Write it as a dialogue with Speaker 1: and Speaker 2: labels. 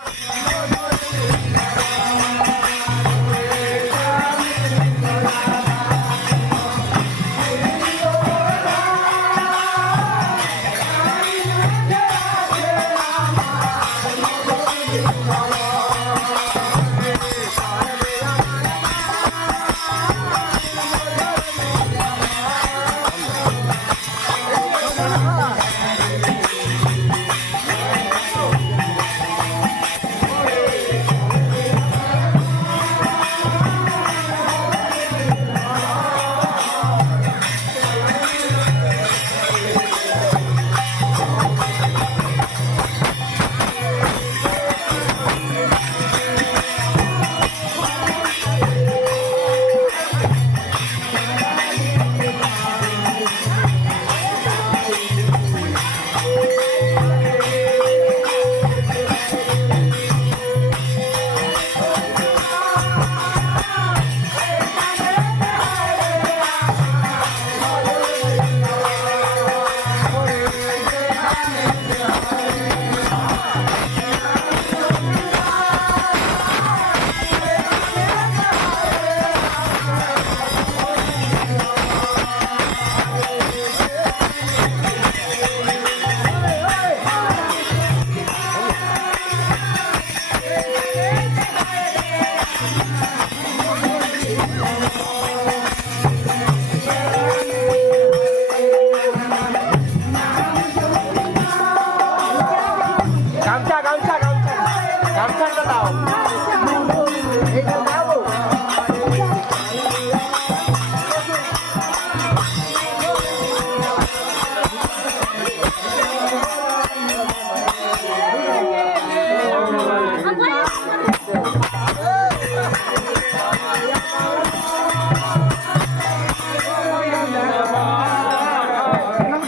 Speaker 1: Yeah. Đã.